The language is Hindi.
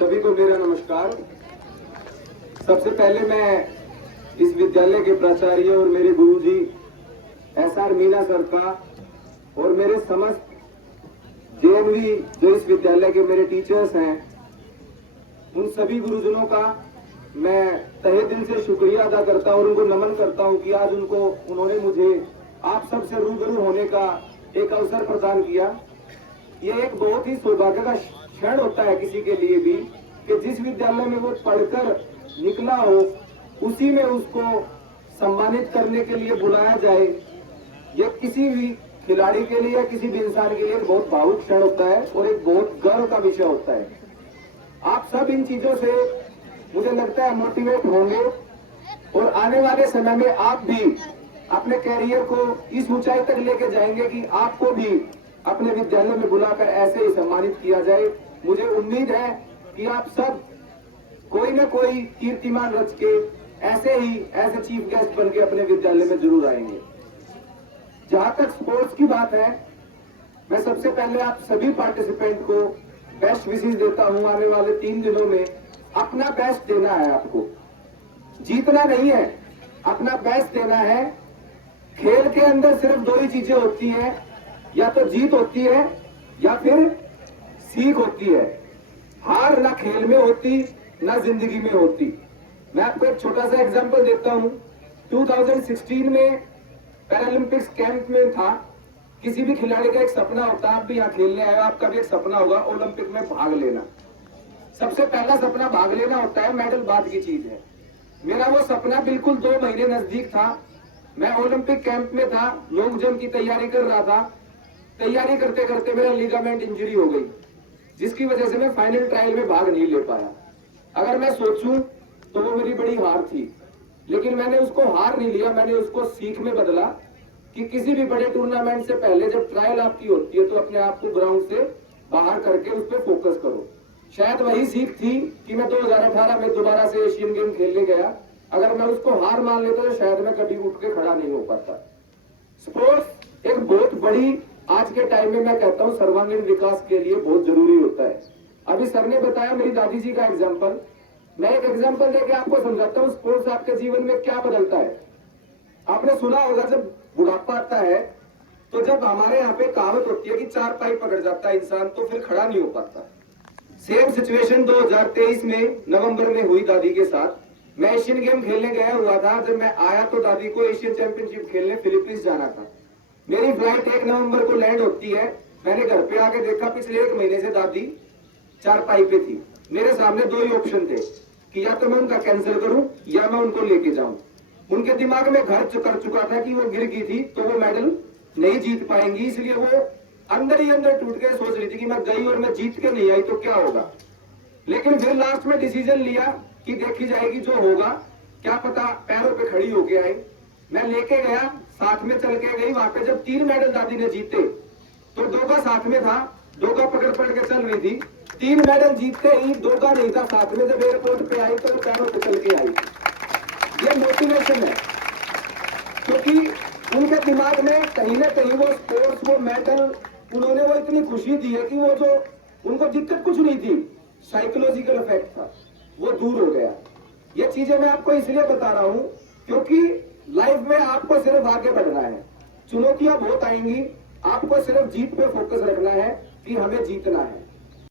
सभी को मेरा नमस्कार। सबसे पहले मैं इस विद्यालय के प्राचार्य और मेरे गुरुजी एसआर मीना सर का और मेरे समस्त जेएनवी जो इस विद्यालय के मेरे टीचर्स हैं, उन सभी गुरुजनों का मैं तहे दिल से शुक्रिया अदा करता हूं और उनको नमन करता हूं कि आज उन्होंने मुझे आप सबसे रूबरू होने का एक अवसर प्रदान किया। ये एक बहुत ही सौभाग्य का क्षण होता है किसी के लिए भी कि जिस विद्यालय में वो पढ़कर निकला हो उसी में उसको सम्मानित करने के लिए बुलाया जाए। ये किसी भी खिलाड़ी के लिए या किसी भी इंसान के लिए एक बहुत भावुक क्षण होता है और एक बहुत गर्व का विषय होता है। आप सब इन चीजों से मुझे लगता है मोटिवेट होंगे और आने वाले समय में आप भी अपने कैरियर को इस ऊंचाई तक लेके जाएंगे कि आपको भी अपने विद्यालय में बुलाकर ऐसे ही सम्मानित किया जाए। मुझे उम्मीद है कि आप सब कोई न कोई कीर्तिमान रच के ऐसे ही एज ए चीफ गेस्ट बन के अपने विद्यालय में जरूर आएंगे। जहां तक स्पोर्ट्स की बात है, मैं सबसे पहले आप सभी पार्टिसिपेंट को बेस्ट विशेष देता हूं। आने वाले 3 दिनों में अपना बेस्ट देना है, आपको जीतना नहीं है, अपना बेस्ट देना है। खेल के अंदर सिर्फ 2 ही चीजें होती हैं, या तो जीत होती है या फिर सीख होती है। हार ना खेल में होती ना जिंदगी में होती। मैं आपको एक छोटा सा एग्जांपल देता हूं। 2016 में पैरालंपिक्स कैंप में था। किसी भी खिलाड़ी का एक सपना होता है, आप भी यहाँ खेलने आए हो, आपका भी एक सपना होगा ओलंपिक में भाग लेना। सबसे पहला सपना भाग लेना होता है, मेडल बाद की चीज है। मेरा वो सपना बिल्कुल 2 महीने नजदीक था। मैं ओलंपिक कैंप में था, लॉन्ग जंप की तैयारी कर रहा था। तैयारी करते करते मेरा लिगामेंट इंजरी हो गई, जिसकी वजह से मैं फाइनल ट्रायल में भाग नहीं ले पाया। अगर मैं सोचूं तो वो मेरी बड़ी हार थी, लेकिन मैंने उसको हार नहीं लिया, मैंने उसको सीख में बदला कि किसी भी बड़े टूर्नामेंट से पहले जब ट्रायल आपकी होती है तो अपने आप को ग्राउंड से बाहर करके उस पर फोकस करो। शायद वही सीख थी कि मैं 2018 में दोबारा से एशियन गेम खेलने गया। अगर मैं उसको हार मान लेता तो शायद मैं कभी उठ के खड़ा नहीं हो पाता। स्पोर्ट्स एक बहुत बड़ी, आज के टाइम में मैं कहता हूं सर्वांगीण विकास के लिए बहुत जरूरी होता है। अभी सर ने बताया मेरी दादी जी का एग्जाम्पल, मैं एक एग्जाम्पल देके आपको समझाता हूं स्पोर्ट्स आपके जीवन में क्या बदलता है। आपने सुना होगा जब बुढ़ापा आता है तो जब हमारे यहाँ पे कहावत होती है कि 4 पाई पकड़ जाता है इंसान तो फिर खड़ा नहीं हो पाता। सेम सिचुएशन 2023 में नवंबर में हुई दादी के साथ। मैं एशियन गेम खेलने गया हुआ था। जब मैं आया तो दादी को एशियन चैंपियनशिप खेलने फिलीपींस जाना था। मेरी फ्लाइट 1 नवंबर को लैंड होती है। मैंने घर पे आके देखा पिछले 1 महीने से दादी 4 पाई पे थी। मेरे सामने 2 ही ऑप्शन थे कि या तो मैं उनका कैंसिल करूं या मैं उनको लेके जाऊं। उनके दिमाग में घर कर चुका था कि वो गिर गई थी तो वो मेडल नहीं जीत पाएंगी, इसलिए वो अंदर ही अंदर टूट के सोच रही थी कि मैं गई और मैं जीत के नहीं आई तो क्या होगा। लेकिन फिर लास्ट में डिसीजन लिया कि देखी जाएगी जो होगा, क्या पता पैरों पे खड़ी होके आए। मैं लेके गया, साथ में चल के गई। वहां पे जब 3 मेडल दादी ने जीते तो डोगा साथ में था, डोगा पकड़ के चल रही थी। 3 मेडल जीतते ही डोगा नहीं था साथ में। जब एयरपोर्ट पे आई तो पैरों पे चल के आई। ये मोटिवेशन है, क्योंकि उनके दिमाग में कहीं ना कहीं वो स्पोर्ट्स, वो मेडल, उन्होंने वो इतनी खुशी दी है कि वो जो उनको दिक्कत कुछ नहीं थी, साइकोलॉजिकल इफेक्ट था, वो दूर हो गया। ये चीजें मैं आपको इसलिए बता रहा हूं क्योंकि लाइफ में आपको सिर्फ आगे बढ़ना है। चुनौतियां बहुत आएंगी, आपको सिर्फ जीत पे फोकस रखना है कि हमें जीतना है।